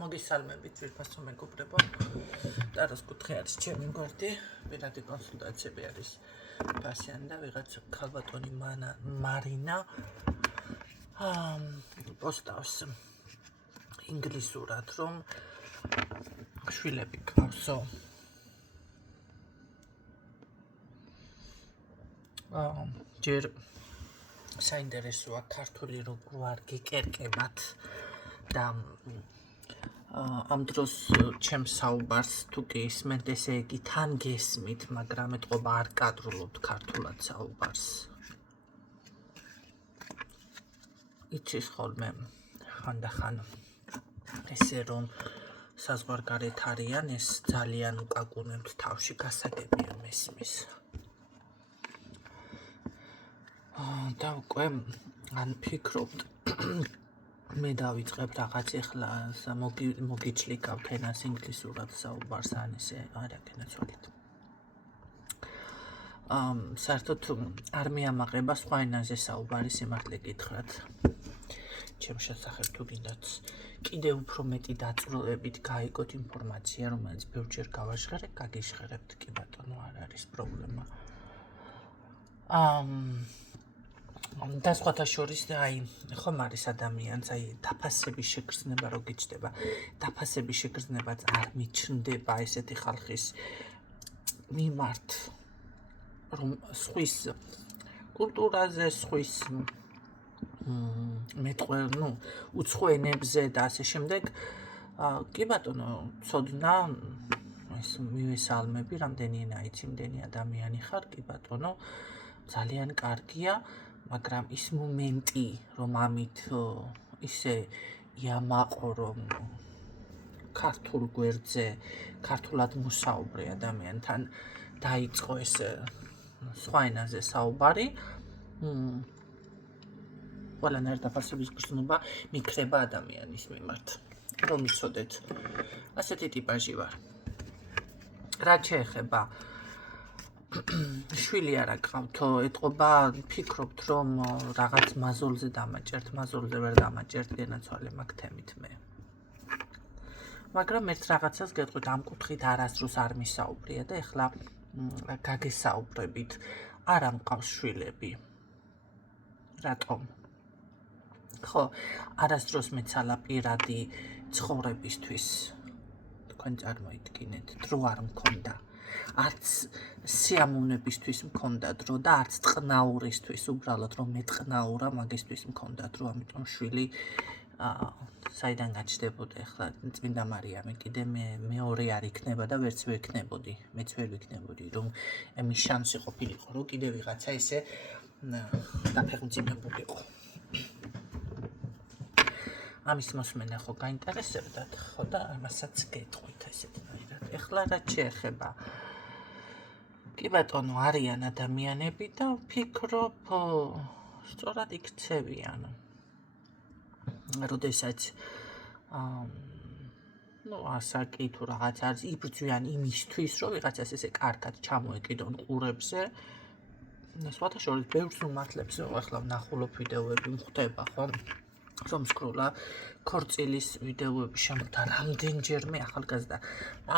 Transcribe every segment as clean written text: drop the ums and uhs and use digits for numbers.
მოგესალმებით ძვირფასო მეგობრებო. ტაროს კუთხე არის ჩემი გვერდი, პირადი კონსულტაციები არის ფასიანი და ვიღაცა ქალბატონი მარინა პოსტავს ინგლისურად, რომ შვილები გყავსო. ჯერ საინტერესოა ქართული როგორ არ გიკერკებათ და ამ დროს ჩემს საუბარს თუ კი ისმენთ, ესე იგი თან გესმით, მაგრამ ეთყობა არ კადრულობთ ქართულად საუბარს. იცის ხოლმე ხანდახან ესე რომ საზღვარგარეთ არიან, ეს ძალიან უკაკუნებთ თავში, გასაგებია მესმის. და უკვე ან ფიქრობთ მე დავიწყებ რაღაც ეხლა მოგიჩლიკავთ ენას ინგლისურად საუბარს ან ესე არა გენაცვალეთ. საერთოდ არ მიამაყება სხვა ენაზე საუბარი სიმართლე გითხრათ. ჩემ შესახებ თუ გინდათ კიდევ უფრო მეტი დაწვრილებით გაიგოთ ინფორმაცია, რომელიც ბევრჯერ გავაჟღერებ, გაგიჟღერებთ კი ბატონო, არ არის პრობლემა. და სხვათა შორის აი ხომ არის ადამიანს აი დაფასების შეგრძნება რო გიჩნდება, დაფასების შეგრძნებაც არ მიჩნდება ესეთი ხალხის მიმართ, რომ სხვის კულტურაზე, სხვის უცხო ენებზე და ასე შემდეგ. კი ბატონო, ცოდნა ეს მივესალმები, რამდენი ენა იცი, იმდენი ადამიანი ხარ, კი ბატონო, ძალიან კარგია. მაგრამ ის მომენტი, რომ ამით ისე იამაყო, რომ ქართულ გვერდზე, ქართულად მოსაუბრე ადამიანთან დაიწყო ეს სხვა ენაზე საუბარი, ყველანაირ დაფასების გრძნობა მიქრება ადამიანის მიმართ, რომ იცოდეთ, ასეთი ტიპაჟი ვარ. რაც შეეხება შვილი არა გყავთო, ეთყობა ფიქრობთ, რომ რაღაც მაზოლზე დამაჭერთ, მაზოლზე ვერ დამაჭერთ, გენაცვალე მაგ თემით მე. მაგრამ ერთ რაღაცას გეტყვით, ამ კუთხით არასდროს არ მისაუბრია და ეხლა გაგესაუბრებით, არ ამყავს შვილები. რატომ? ხო, არასდროს მეცალა პირადი ცხოვრებისთვის, თქვენ წარმოიდგინეთ, დრო არ მქონდა. არც სიამოვნებისთვის მქონდა დრო და არც ტყნაურისთვის, უბრალოდ რომ მეტყნაურა, მაგისთვის მქონდა დრო, ამიტომ შვილი საიდან გაჩნდებოდა ეხლა წმინდა მარიამი, კიდე მეორე არ იქნება და ვერც ვექნებოდი, მეც ვერ ვიქნებოდი, რომ ამის შანსი ყოფილიყო, რომ კიდე ვიღაცა ესე დაფეხმძიმებულიყო. ამის მოსმენა ხო გაინტერესებდათ, ხო და ამასაც გეტყვით ესეთნაირად. ეხლა რაც შეეხება კი ბატონო, არიან ადამიანები და ვფიქრობ, სწორად იქცევიან. როდესაც ასაკი თუ რაღაც არის, იბრძვიან იმისთვის, რომ ვიღაცას ესე კარგად ჩამოეკიდონ ყურებზე. სხვათა შორის ბევრს უმართლებს, ახლა ვნახულობ ვიდეოები მხვდება, ხო? რომ სკროლა ქორწილის ვიდეოები შემოხდა რამდენჯერმე ახალგაზრდა.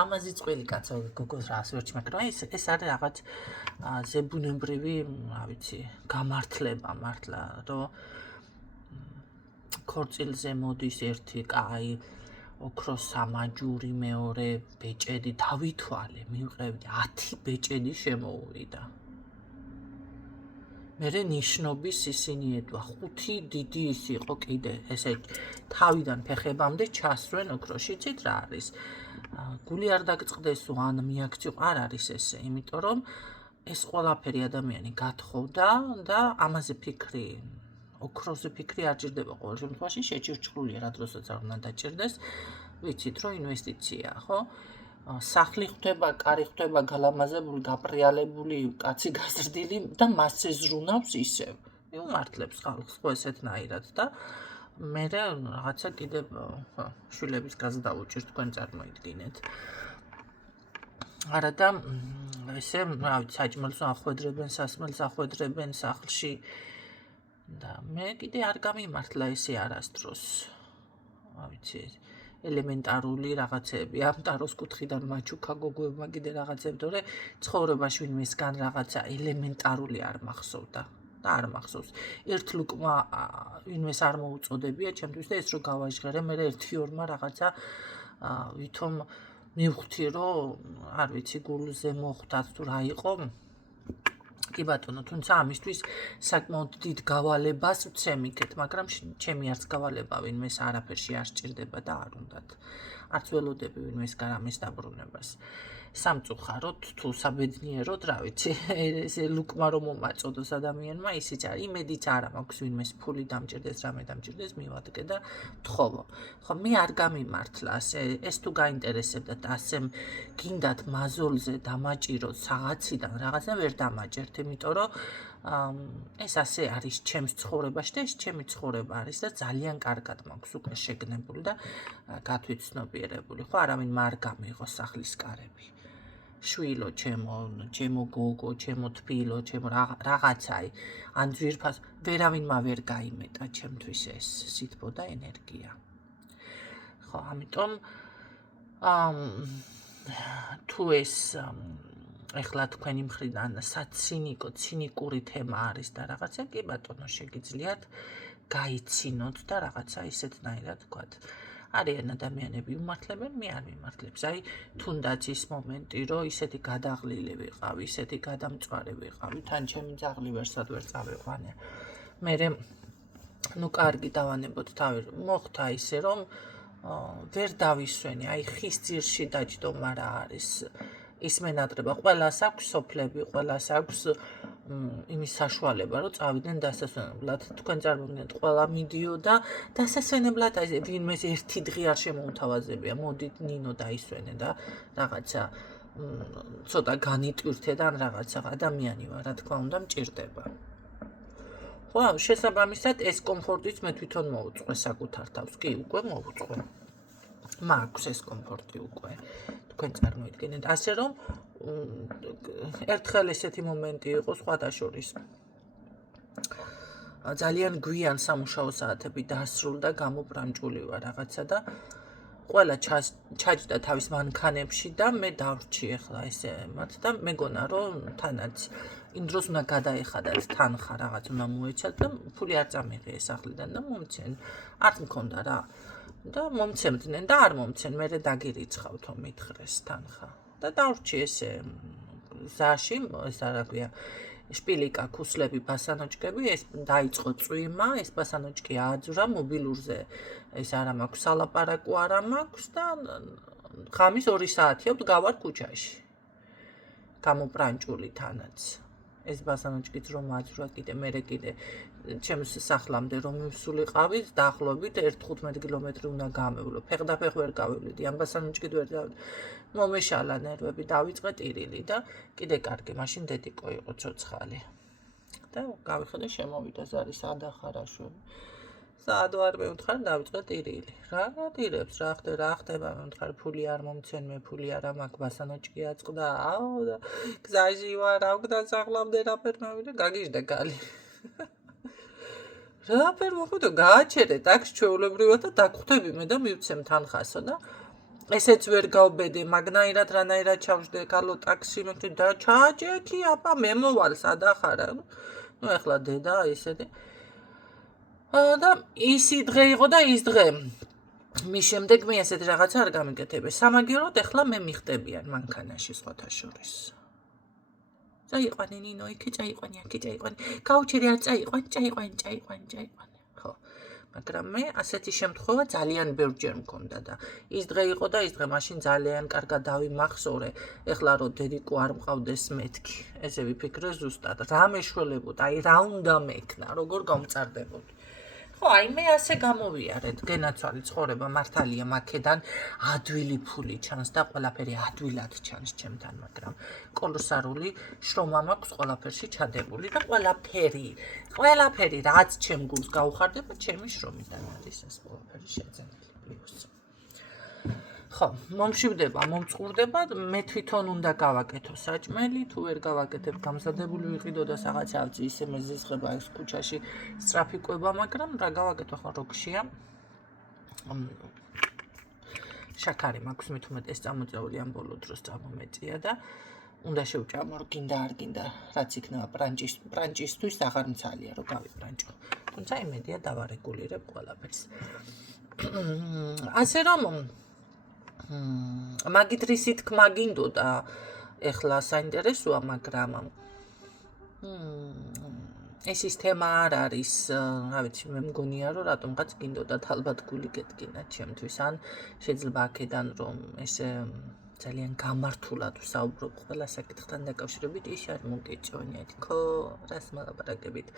ამაზე წყვილი კაცო გოგოს რას ვერჩი, მაგრამ ეს არის რაღაც ზებუნებრივი, რა ვიცი, გამართლება მართლა, რომ ქორწილზე მოდის ერთი კაი ოქროს სამაჯური, მეორე ბეჭედი, დავითვალე, მივყევდი 10 ბეჭედი შემოუვიდა. მერე ნიშნობის ისინი ედვა, 5 დიდი ის იყო კიდე, ესე თავიდან ფეხებამდე ჩასვენ ოქროში, ცით რა არის. გული არ დაგწყდესო, ან მიაქციო, არ არის ესე, იმიტომ რომ ეს ყველაფერი ადამიანი გათხოვდა და ამაზე ფიქრი, ოქროზე ფიქრი არ ჭირდება ყოველ შემთხვევაში, შეჭირჭრულია რა დროსაც არ უნდა დაჭირდეს, ვიცით რომ ინვესტიციაა, ხო? სახლი ხვდება, კარი ხვდება, გალამაზებული, გაპრიალებული, კაცი გაზრდილი და მასზე ზრუნავს ისევ. მიუმართლებს ხალხს ხო ესეთნაირად და მე რაღაცა კიდე შვილების გაზრდა უჭირთ, თქვენ წარმოიდგინეთ. არა და ესე, რა ვიცი, საჭმელს ახვედრებენ, სასმელს ახვედრებენ სახლში და მე კიდე არ გამიმართლა ესე არასდროს. რა ვიცი, ელემენტარული რაღაცები ამ ტაროს კუთხიდან მაჩუკა გოგოებმა კიდე რაღაცები თორე ცხოვრებაში ვინმესგან რაღაცა ელემენტარული არ მახსოვდა და არ მახსოვს ერთ ლუკმა ვინმეს არ მოუწოდებია ჩემთვის და ეს რო გავაჟღერე მე ერთი ორმა რაღაცა ვითომ მივხვდი რომ არ ვიცი გულზე მოხვდათ თუ რა იყო კი ბატონო, თუმცა ამისთვის საკმაოდ დიდ გავალებას ვცემიქეთ, მაგრამ ჩემი არც გავალება ვინმეს არაფერში არ სჭირდება და არ უნდათ. არც ველოდები ვინმეს გარამის დაბრუნებას. სამწუხაროდ თუ საბედნიეროდ, რა ვიცი, ეს ლუკმა რომ მომაწოდოს ადამიანმა, ისიც არის, იმედიც არა მაქვს ვინმეს ფული დამჭირდეს, რამე დამჭირდეს, მივადგე და თხოვო. ხო, მე არ გამიმართლა, ეს თუ გაინტერესებდათ, ასე გინდათ მაზოლზე დამაჭიროთ საღაციდან, რაღაცა ვერ დამაჭერთ, იმიტომ რომ ეს ასე არის ჩემს ცხოვრებაში და ეს ჩემი ცხოვრება არის და ძალიან კარგად მაქვს უკვე შეგნებული და გათვითცნობიერებული. ხო, არავინ არ გამიღო სახლის კარები. შვილო ჩემო გოგო, ჩემო თბილო, ჩემო რაღაცაი, ან ძვირფას, ვერავინმა ვერ გაიმეტა ჩემთვის ეს სითბო და ენერგია. ხო, ამიტომ თუ ეს ეხლა თქვენი მხრიდან ცინიკური თემა არის და რაღაცა, კი ბატონო, შეგიძლიათ გაიცინოთ და რაღაცა ისეთნაირად თქვათ. არიან ადამიანები უმართლებენ, მე არ მიმართლებს. აი, თუნდაც ის მომენტი, რომ ისეთი გადაღლილი ვიყავი, ისეთი გადამწვარი ვიყავი, თან ჩემი ძაღლი ვერსად ვერ წავიყვანე. მერე ნუ კარგი დავანებოთ თავი, მოხდა ისე, რომ ვერ დავისვენი, აი ხის ძირში დაჯდომა რა არის. ის მენატრება, ყველას აქვს სოფლები, ყველას აქვს იმის საშუალება, რომ წავიდნენ დასასვენებლად. თქვენ წარმოგიდგენთ, ყველა მიდიოდა დასასვენებლად, აი ვინმეს ერთი დღე არ შემოუთავაზებია, მოდით ნინო დაისვენე და რაღაცა ცოტა განიტვირთე და რაღაცა ადამიანი ვარ, რა თქმა უნდა, მჭირდება. ხო, შესაბამისად ეს კომფორტიც მე თვითონ მოუწყვე საკუთარ თავს, კი, უკვე მოუწყვე. მაქვს ეს კომფორტი უკვე. თქვენ წარმოიდგინეთ, ასე რომ ერთხელ ესეთი მომენტი იყო სხვათა შორის. ძალიან გვიან სამუშაო საათები დასრულდა, გამობრამჭული ვარ რაღაცა და ყველა ჩაჯდა თავის მანქანებში და მე დავრჩი ახლა ესე მათ და მეგონა რომ თანაც იმ დროს უნდა გადაეხადათ თანხა რაღაც უნდა მოეცათ და ფული არ წამიღე სახლიდან და მომცენ. არც მქონდა რა. და მომცემდნენ და არ მომცენ, მე დაგირიცხავთო მითხრეს თანხა. და დავრჩი ესე ზაში, ეს რა ქვია, შპილიკა, ქუსლები, ბასანოჭკები, ეს დაიწყო წვიმა, ეს ბასანოჭკი ააძვრა მობილურზე. ეს არა მაქვს სალაპარაკო არა მაქვს და ღამის 2 საათია ვდგავარ ქუჩაში. გამობრანჭული თანაც. ეს ბასანოჭკიც რომ აძვრა კიდე, მე კიდე ჩემს სახლამდე რომ მივსულიყავი, დაახლოებით 1-15 კილომეტრი უნდა გამევლო. ფეხდაფეხ ვერ გავივლიდი, ამ ბასანოჭკით ვერ დავიწყე. მომეშალა ნერვები, დავიწყე ტირილი და კიდე კარგი, მაშინ დედიკო იყო ცოცხალი. და გავიხედე შემოვიდა ზარი სადახარაშვები. საადო არ მევთხარ, დავიწყე ტირილი. რა ტირებს, რა ხდება, მევთხარ, ფული არ მომცენ, მე ფული არა მაქვს, ბასანოჭკი აწყდა, და გზაში ვარ, აღგდასახლამდე რაფერ მოვიდა, გაგიჟდა გალი. რაფერ მოხდა, გააჩერე ტაქსი ჩვეულებრივად და დაგხვდები მე და მივცემ თანხასო და ესეც ვერ გავბედე, მაგნაირად რანაირად ჩავждე კალო ტაქსი მე და ჩააჭექი აბა მე მოვალ სადახარა. ნუ ეხლა დედა ისეთი და ისი დღე იყო და ის დღე. მის შემდეგ მე ესეთი რაღაცა არ გამიკეთებე. სამაგიეროდ ეხლა მე მიხდებიან მანქანაში სხვათა შორის. წაიყვანი ნინო, იქ წაიყვანი, აქ წაიყვანი. გაუჩერე არ წაიყვანი. ხო. მაგრამ მე ასეთი შემთხვევა ძალიან ბევრჯერ მქონდა და ის დღე იყო და ის დღე მაშინ ძალიან კარგად დავიმახსოვრე. ეხლა რომ დედიკო არ მყავდეს მეთქი. ესე ვიფიქრე ზუსტად. რა მეშველებოდა, აი რა უნდა მექნა, როგორ გამწარდებოდი. ხო, აი მე ასე გამოვიარეთ, გენაცვალი ცხოვრება მართალია მაქედან ადვილი ფული ჩანს და ყველაფერი ადვილად ჩანს ჩემთან, მაგრამ კოლოსალური შრომა მაქვს ყველაფერში ჩადებული და ყველაფერი რაც ჩემ გულს გაუხარდება, ჩემი შრომიდან არის ეს ყველაფერი შეძენილი პლუსი. ხო, მომშვიდება, მომწყურდება, მე თვითონ უნდა გავაკეთო საჭმელი, თუ ვერ გავაკეთებ, გამზადებული ვიყიდო და რაღაცა ავწი ისე მეზიზღება ეს ქუჩაში სწრაფი კვება, მაგრამ რა გავაკეთო ხარ როგშია. შაქარი მაქვს მით უმეტეს წამოწეული ამ ბოლო დროს წამომეწია და უნდა შევჭამო რომ გინდა არ გინდა რაც იქნება ბრანჭისთვის აღარ მცალია რომ გავიბრანჭო. თუმცა იმედია დავარეგულირებ ყველაფერს. ასე რომ მაგით რისი თქმა გინდოდა ეხლა საინტერესოა, მაგრამ ეს ის თემა არ არის, რა ვიცი, მე მგონია რომ რატომღაც გინდოდათ ალბათ გული გედგინათ ჩემთვის, ან შეიძლება აქედან რომ ესე ძალიან გამართულად ვსაუბრობ ყველა საკითხთან დაკავშირებით, ის არ მოგეწონიათ, ხო, რას მოლაპარაკებით.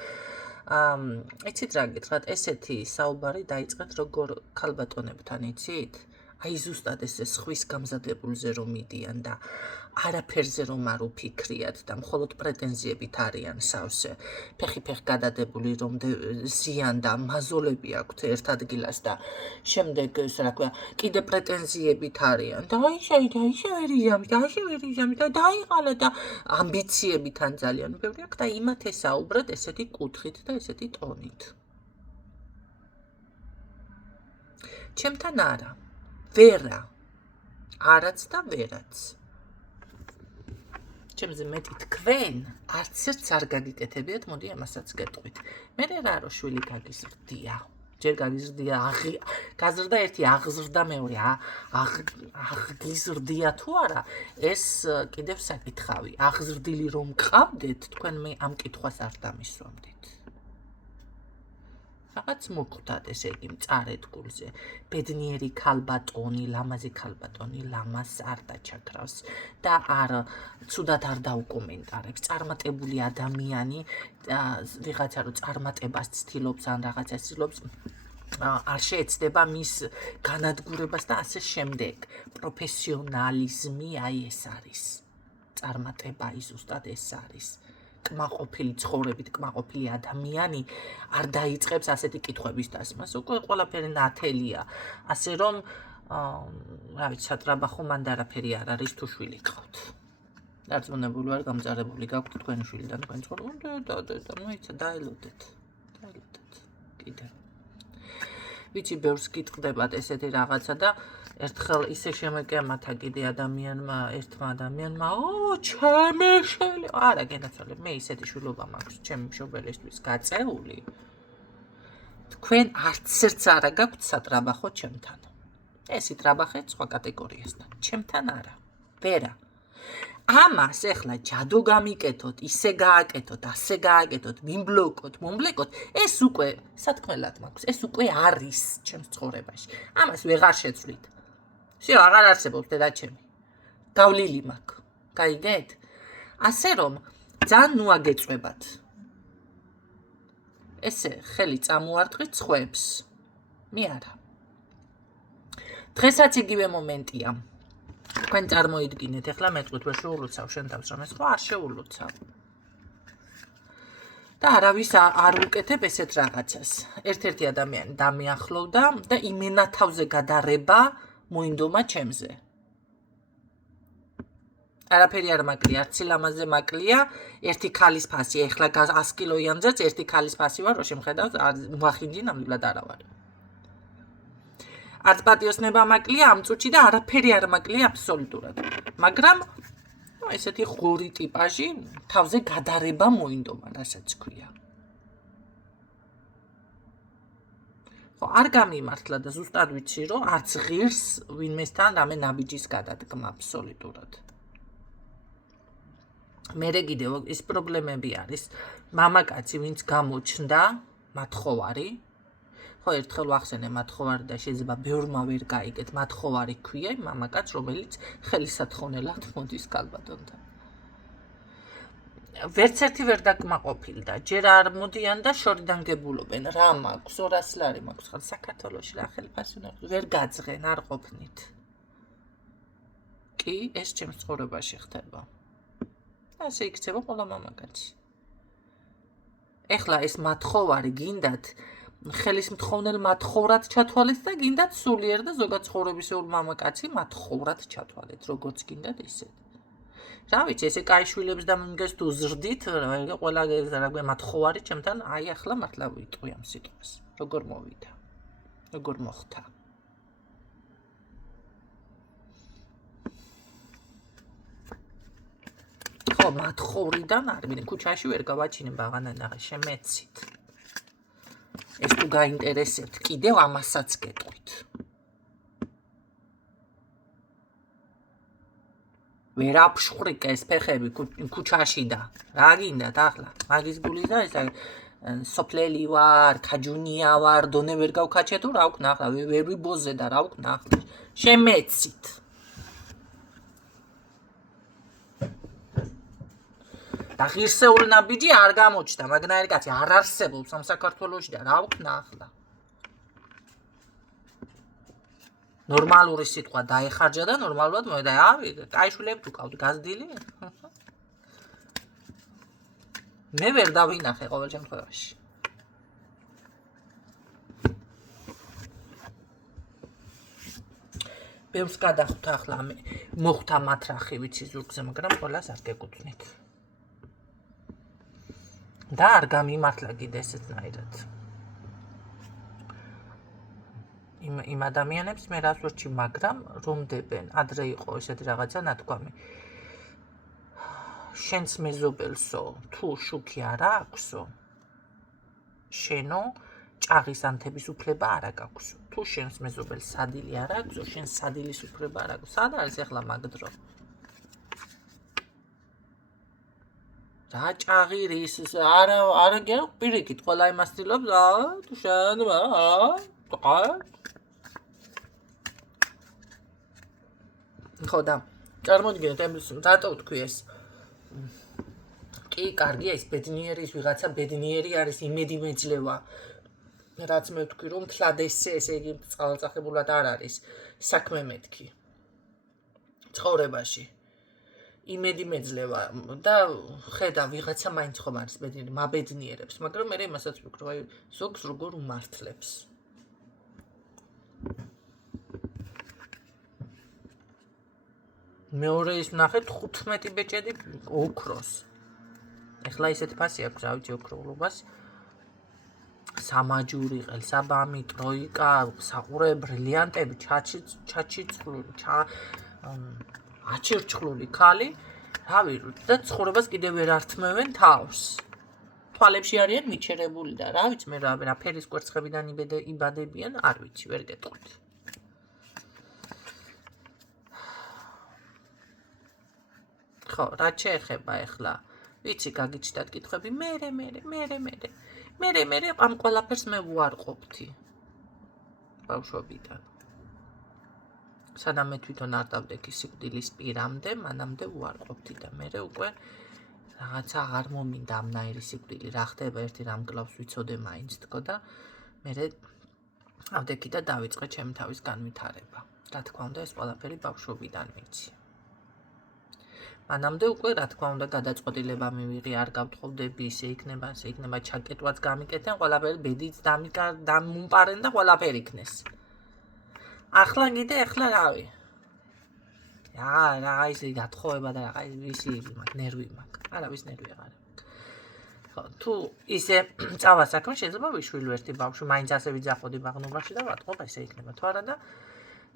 იცით რა გითხრათ, ესეთი საუბარი დაიწყეთ როგორ ქალბატონებთან, იცით? აი ზუსტად ესე სხვის გამზადებულზე რომ მიდიან და არაფერზე რომ არ უფიქრიათ და მხოლოდ პრეტენზიებით არიან სავსე, ფეხი-ფეხ გადადებული რომ ზიან და მაზოლები აქვთ ერთ ადგილას და შემდეგ ეს რა ქვია, კიდე პრეტენზიებით არიან და ისე ვერ იზამით და დაიყალა და ამბიციები თან ძალიან ბევრი აქვს და იმათ ესაუბრეთ ესეთი კუთხით და ესეთი ტონით. ჩემთან არა. ვერა, არაც და ვერაც. ჩემზე მეტი თქვენ არც ერთს არ გაგიკეთებიათ, მოდი ამასაც გეტყვით. მე რა რო შვილი გაგიზრდია. ჯერ გაგიზრდია, გაზრდა ერთი, აღზრდა მეორე, აღგიზრდია თუ არა, ეს კიდევ საკითხავი. აღზრდილი რომ მყავდეთ, თქვენ მე ამ კითხვას არ დამისვამდით. რაღაც მოგვდათ ესე იგი მწარედ გულზე. ბედნიერი ქალბატონი, ლამაზი ქალბატონი ლამაზ არ დაჩაქრავს და ცუდად არ დაუკომენტარებს. წარმატებული ადამიანი ვიღაცა რო წარმატებას ცდილობს ან რაღაცას ცდილობს არ შეეცდება მის განადგურებას და ასე შემდეგ. პროფესიონალიზმი აი ეს არის. წარმატება ის ზუსტად ეს არის. კმაყოფილი ცხოვრებით, კმაყოფილი ადამიანი არ დაიწყებს ასეთი კითხვების დასმას. უკვე ყველაფერი ნათელია. ასე რომ, რა ვიცი, სატრაბახო მან არაფერი არ არის თუ შვილი გყავთ. დარწმუნებული ვარ, გამწარებული გაქვთ თქვენი შვილი და თქვენ ცხოვრობთ და მოიცა დაელოდეთ. კიდე. ვიცი, ბევრს გიტყდებათ ესეთი რაღაცა და ერთხელ ისე შემეკემათა კიდე ერთმა ადამიანმა, ჩემი შვილი, არა გენაცვალებ, მე ისეთი შვილობა მაქვს ჩემი მშობელისთვის გაწეული. თქვენ არც ერთს არა გაქვთ სატრაბახო ჩემთან. ეს იტრაბახე სხვა კატეგორიასთან, ჩემთან არა. ვერა. ამას ეხლა ჯადო გამიკეთოთ, ისე გააკეთოთ, ასე გააკეთოთ, მომბლეკოთ, ეს უკვე სათქმელად მაქვს, ეს უკვე არის ჩემს ცხოვრებაში. ამას ვეღარ შეცვლით. всё, აღარ არსებობს დედაჩემი. გავლილი მაქვს. გაიგეთ? ასე რომ, ძალიან ნუ აგეწვებათ. ესე ხელი წამოარტყით სხვებს. მე არა. დღესაც იგივე მომენტია. თქვენ წარმოიდგინეთ, ეხლა მეტყვით ვერ შეულოცავ შენ თავს რომ ეს ხო არ შეულოცავ. და არავის არ უკეთებ ესეთ რაღაცას. ერთ-ერთი ადამიანი დამეახლოვდა და იმენა თავზე გადარება მოინდომა ჩემზე. არაფერი არ მაკლია, არც ლამაზე მაკლია, ერთი ქალის ფასი, ეხლა 100 კილოიანზეც ერთი ქალის ფასი ვარ, რო შემხედავ, მოახინჯი ნამდვილად არა ვარ. არც პატიოსნება მაკლია ამ წუთში და არაფერი არ მაკლია აბსოლუტურად. მაგრამ ესეთი ღორი ტიპაჟი თავზე გადარება მოინდომა, რასაც ქვია. ხო, არ გამიმართლა და ზუსტად ვიცი, რომ არც ღირს ვინმესთან რამე ნაბიჯის გადადგმა აბსოლუტურად. მერე კიდევ ის პრობლემები არის. მამაკაცი, ვინც გამოჩნდა, მათხოვარი. ხო, ერთხელ ვახსენე მათხოვარი და შეიძლება ბევრმა ვერ გაიგეთ, მათხოვარი ქვია მამაკაც, რომელიც ხელისათხოვნელად მოდის ქალბატონთან. ვერც ერთი ვერ დაკმაყოფილდა, ჯერ არ მოდიან და შორიდან გებულობენ, რა მაქვს, 200 ლარი მაქვს, ხარ საქართველოში რა ხელფასი უნდა ვერ გაძღენ, არ ყოფნით. კი, ეს ჩემს ცხოვრებაში ხდება. ასე იქცევა ყველა მამაკაცი. ეხლა ეს მათხოვარი გინდათ ხელისმთხოვნელ მათხოვრად ჩათვალეთ და გინდათ სულიერ და ზოგად ცხოვრებისეულ მამაკაცი მათხოვრად ჩათვალეთ, როგორც გინდათ ისე. რა ვიცი, ესე კაიშვილებს და მიმგეს თუ ზრდით, ყველა მათხოვარი ჩემთან, აი ახლა მართლა ვიტყვი ამ სიტყვას. როგორ მოვიდა? როგორ მოხდა? ხო, მათხოვრიდან არ ვინ ქუჩაში ვერ გავაჩინე ბაღანანაღა შემეცით. ეს თუ გაინტერესებთ, კიდევ ამასაც გეტყვით. ვერ აფშხრიკე ეს ფეხები ქუჩაში და რა გინდათ ახლა? მაგის გული და ეს სოფლელი ვარ, ქაჯუნია ვარ, დონე ვერ გავქაჩე თუ რა ვქნა ახლა, ვერ ვიბოზე და რა ვქნა ახლა. შემეცით. და ღირსეული ნაბიჯი არ გამოჩნდა, მაგნაირი კაცი არ არსებობს ამ საქართველოში და რა ვქნა ახლა. ნორმალური სიტყვა დაეხარჯა და ნორმალურად მოედა. ავიღე, კაიშვილები უკავთ გაზდილი? მე ვერ დავინახე ყოველ შემთხვევაში. ბევრს გადახვთ ახლა მე მოხდა მათრახი ვიცი ზურგზე, მაგრამ ყველას არ გეკუთვნით. და არ გამიმართლა კიდე ესეთნაირად. იმ ადამიანებს მე რას ვერჩი, მაგრამ რომ დებენ, ადრე იყო ესეთი რაღაცა ნათქვამი. შენს მეზობელსო, თუ შუქი არ აქვსო, შენო ჭაღის ანთების უფლება არ აქვს. თუ შენს მეზობელს სადილი არ აქვს, შენ სადილის უფლება არ აქვს. სად არის ახლა მაგ დრო? რა ჭაღი რის არა გერო პირიქით ყველა იმას ცდილობს, თუ შენ ხო და წარმოიდგინეთ ემს რატო ვთქვი ეს კი კარგია ეს ბედნიერის ვიღაცა ბედნიერი არის იმედი მეძლევა რაც მე ვთქვი რომ თლად ესე იგი წყალწახებულად არ არის საქმე მეთქი ცხოვრებაში იმედი მეძლევა და ხედა ვიღაცა მაინც ხომ არის ბედნიერი მაბედნიერებს მაგრამ მე იმასაც ვფიქრობ აი ზოგს როგორ უმართლებს მეორე ის ნახეთ 15 ბეჭედი ოქროს ეხლა ისეთი ფასი აქვს რა ვიცი ოქროულობას სამაჯური ყელსაბამი ტროიკა საყურე ბრილიანტები ჩაჩიწყლული აჩირჩხლული ქალი რავი და ცხოვრებას კიდევ ვერ ართმევენ თავს თვალებში არიან მიჩერებული და რა ვიცი მე რა ფერის კვერცხებიდან იბადებიან არ ვიცი ვერ გეტყვით ხო რა შეეხება ეხლა ვიცი გაგიჩნდათ კითხვები მე ამ ყველაფერს მე ვუარყოფთი ბავშვობიდან სანამ მე თვითონ არ დავდექი სიკვდილის პირამდე მანამდე ვუარყოფთი და მე უკვე რაღაცა აღარ მომინდა ამნაირი სიკვდილი რა ხდება ერთი რამ კლავს ვიცოდე მაინც თქო და მე ავდექი და დავიწყე ჩემი თავის განვითარება რა თქმა უნდა ეს ყველაფერი ბავშვობიდან ვიცი მანამდე უკვე რა თქმა უნდა გადაწყვეტილება მივიღე არ გავთხოვდები ისე იქნება ჩაკეტვაც გამიკეთენ ყველაფერი ბედიც დამუმპარენ და ყველაფერი იქნეს ახლა კიდე ახლა რავი რა ისე გათხოვება და რა ისი მაგ ნერვი მაგ არავის ნერვი აღარ ხო თუ ისე წავა საქმე შეიძლება ვიშვილო ერთი ბავშვი მაინც ასე ვიძახოდი ბაღნობაში და ვატყობ ესე იქნება თუ არა და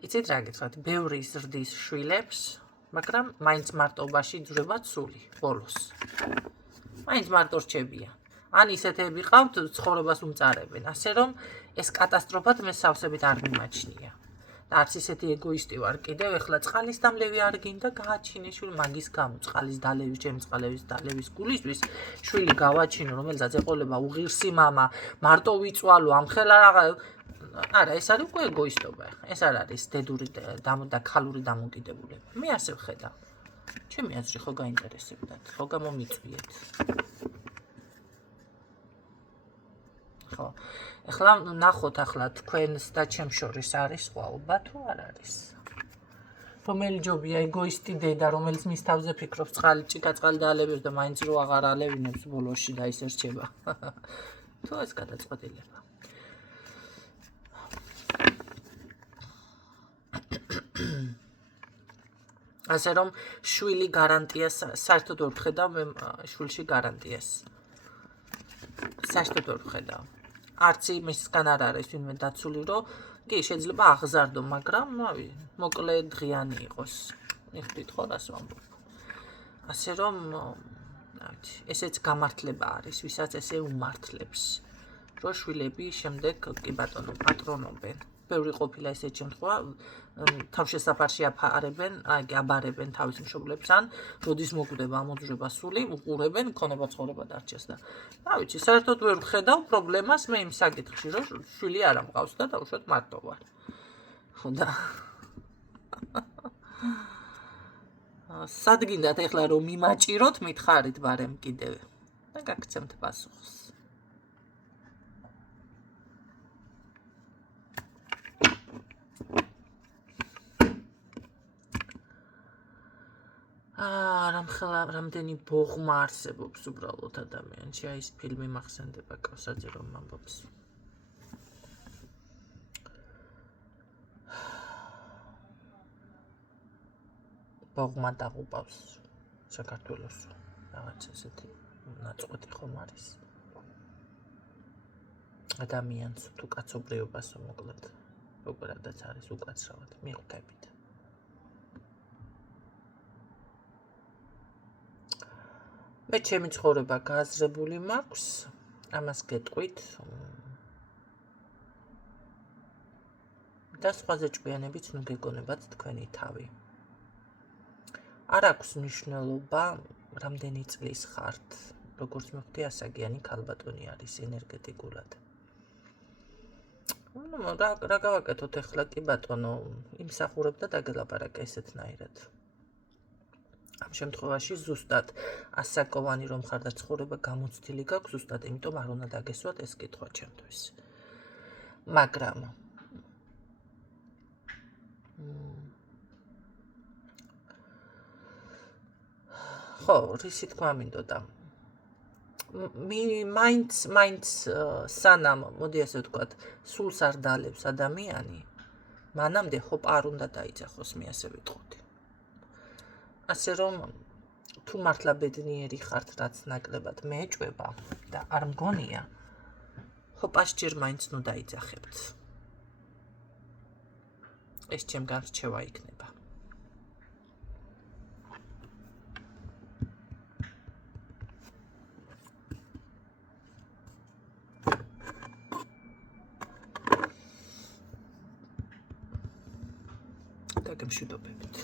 იცით რა გითხრათ ბევრი ზრდის შვილებს მაგრამ მაინც მარტობაში ძრება ცული ბოლოს მაინც მარტო რჩებიან ან ისეთები ყავთ ცხოვრებას უმწარებენ ასე რომ ეს კატასტროფად მე სავსებით არ მიმაჩნია და არც ისეთი ეგოისტი ვარ კიდევ ეხლა წყალის დამლევი არ გინდა გააჩინე შვილი მაგის გამო წყალის დალევის ჩემი წყალების დალევის გულისთვის შვილი გავაჩინო რომელსაც ეყოლება უღირსი მამა მარტო ვიწვალო ამხელა რაღა არა ეს არის უკვე ეგოისტობა ეს არ არის დედური და ქალური დამოკიდებულება მე ასე ვხედავ ჩემი აზრი ხო გაინტერესებდათ ხო გამომიწვიეთ ხო ეხლა ნახოთ ახლა თქვენს და ჩემს შორის არის ყვაობა თუ არ არის რომელი ჯობია ეგოისტი დედა რომელიც მის თავზე ფიქრობს ჭიქაწყალი დაალევებს და მაინც რო აღარ ალევინებს ბოლოში და ის ერჩება თუ ეს გადაწყვეტილება ასე რომ შვილი გარანტიას საერთოდ ვერ ვხედავ მე შვილში გარანტიას საერთოდ ვერ ვხედავ არც იმისგან არ არის ვინმე დაცული რომ კი შეიძლება აღზარდო მაგრამ მოკლე დღიანი იყოს მიხდით ხო რას ვამბობ ასე რომ ესეც გამართლება არის, ვისაც ესე უმართლებს. Რო შვილები შემდეგ კი ბატონო პატრონობენ. ბევრი ყოფილა ესეთ შემთხვევა, თავშესაფარში აბარებენ თავის მშობლებს, ან როდის მოკვდება ამოძვრება სული, უყურებენ, ქონება ცხოვრება დარჩეს და რა ვიცი, საერთოდ ვერ ვხედავ პრობლემას მე იმ საკითხში, რომ შვილი არ ამყავს და დაუშვათ მარტო ვარ. ხო და სად გინდათ ეხლა რომ მიმაჭიროთ, მითხარით ბარემ კიდევ და გაგცემთ პასუხს. რამდენი ბოღმა არსებობს უბრალოდ ადამიანში, აი ეს ფილმი მახსენდება კავსაძე რომ ამბობს. ბოღმა დაღუპავს საქართველოს რაღაც ესეთი ნაწყვეტი ხომ არის. ადამიანს თუ კაცობრიობას მოკლედ უბრალოდ არის უკაცრავად მიხვდებით. მე ჩემი ცხოვრება გააზრებული მაქვს, ამას გეტყვით. და სხვაზე ჭკვიანებიც ნუ გეგონებათ თქვენი თავი. არ აქვს მნიშვნელობა, რამდენი წლის ხართ, როგორც მივხვდი, ასაგიანი ქალბატონი არის ენერგეტიკულად. რა გავაკეთოთ ეხლა კი ბატონო, იმსახურებ და დაგელაპარაკე ესეთნაირად. ამ შემთხვევაში ზუსტად ასაკოვანი რომ ხარ და ცხოვრება გამოცდილი გაქვს, ზუსტად იმიტომ არ უნდა დაგესვათ ეს კითხვა ჩემთვის. მაგრამ ხო, რისი თქვა მინდოდა. მაინც სანამ, მოდი ასე ვთქვათ, სულს არ დალევს ადამიანი, მანამდე ჰოპ არ უნდა დაიძახოს, მე ასე ვიტყოდი. ასე რომ თუ მართლა ბედნიერი ხართ, რაც ნაკლებად მეეჭვება და არ მგონია, ჰოპას ჯერ მაინც ნუ დაიძახებთ. ეს ჩემგან რჩევა იქნება. დაგემშვიდობებით.